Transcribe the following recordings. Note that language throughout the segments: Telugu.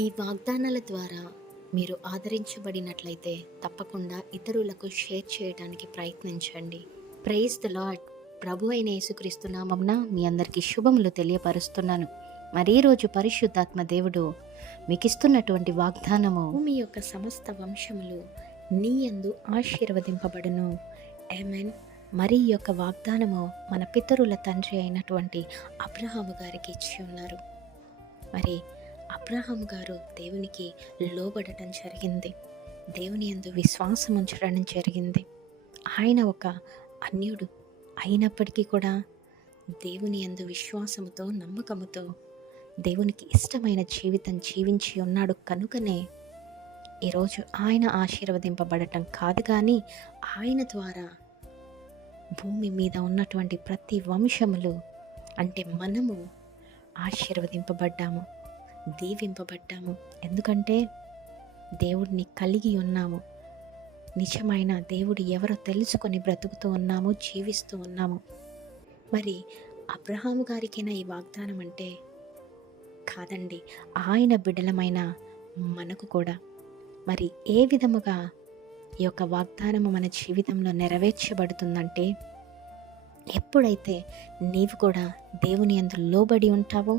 ఈ వాగ్దానాల ద్వారా మీరు ఆదరించబడినట్లయితే తప్పకుండా ఇతరులకు షేర్ చేయడానికి ప్రయత్నించండి. Praise the lord. ప్రభు అయిన యేసుక్రీస్తు నామమున మీ అందరికీ శుభములు తెలియపరుస్తున్నాను. మరి ఈ రోజు పరిశుద్ధాత్మ దేవుడు మీకు ఇస్తున్నటువంటి వాగ్దానము, భూమి యొక్క సమస్త వంశములు నీ యందు ఆశీర్వదింపబడును. ఆమేన్. మరి ఈ యొక్క వాగ్దానము మన పితరుల తండ్రి అయినటువంటి అబ్రహాము గారికి ఇచ్చి ఉన్నారు. మరి అబ్రహాం గారు దేవునికి లోబడటం జరిగింది. దేవుని యందు విశ్వాసం ఉంచడం జరిగింది. ఆయన ఒక అన్యుడు అయినప్పటికీ కూడా దేవుని యందు విశ్వాసముతో, నమ్మకముతో దేవునికి ఇష్టమైన జీవితం జీవించి ఉన్నాడు. కనుకనే ఈరోజు ఆయన ఆశీర్వదింపబడటం కాదు, కానీ ఆయన ద్వారా భూమి మీద ఉన్నటువంటి ప్రతి వంశములు అంటే మనము ఆశీర్వదింపబడ్డాము, దీవింపబడ్డాము. ఎందుకంటే దేవుడిని కలిగి ఉన్నాము. నిజమైన దేవుడు ఎవరో తెలుసుకొని బ్రతుకుతూ ఉన్నాము, జీవిస్తూ ఉన్నాము. మరి అబ్రహాము గారికైనా ఈ వాగ్దానం అంటే కాదండి, ఆయన బిడ్డలమైన మనకు కూడా. మరి ఏ విధముగా ఈ యొక్క వాగ్దానము మన జీవితంలో నెరవేర్చబడుతుందంటే, ఎప్పుడైతే నీవు కూడా దేవుని యందు లోబడి ఉంటావో,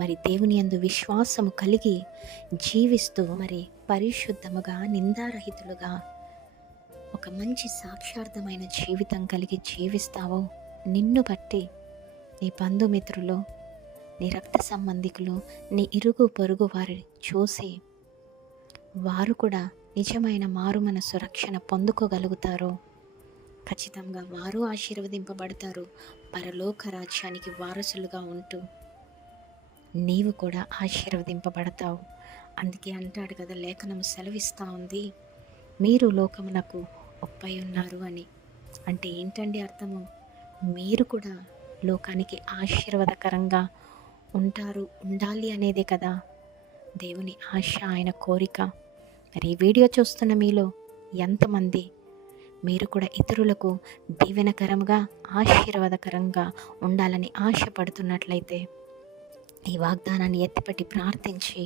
మరి దేవుని యందు విశ్వాసము కలిగి జీవిస్తూ, మరి పరిశుద్ధముగా, నిందారహితులుగా ఒక మంచి సాక్షార్థమైన జీవితం కలిగి జీవిస్తావో, నిన్ను బట్టి నీ బంధుమిత్రులు, నీ రక్త సంబంధికులు, నీ ఇరుగు పొరుగు వారిని చూసి వారు కూడా నిజమైన మారు మనసు రక్షణ పొందుకోగలుగుతారు. ఖచ్చితంగా వారు ఆశీర్వదింపబడతారు. పరలోక రాజ్యానికి వారసులుగా ఉంటూ నీవు కూడా ఆశీర్వదింపబడతావు. అందుకే అంటాడు కదా, లేఖనం సెలవిస్తూ ఉంది, మీరు లోకమునకు ఒప్పై ఉన్నారు అని. అంటే ఏంటండి అర్థము? మీరు కూడా లోకానికి ఆశీర్వాదకరంగా ఉండాలి అనేదే కదా దేవుని ఆశ, ఆయన కోరిక. మరి ఈ వీడియో చూస్తున్న మీలో ఎంతమంది మీరు కూడా ఇతరులకు దీవెనకరంగా, ఆశీర్వాదకరంగా ఉండాలని ఆశపడుతున్నట్లయితే ఈ వాగ్దానాన్ని ఎత్తిపట్టి ప్రార్థించి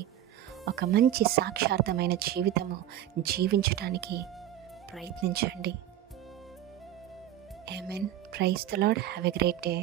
ఒక మంచి సాక్షార్థమైన జీవితము జీవించడానికి ప్రయత్నించండి. Amen. Praise the Lord. Have a great day.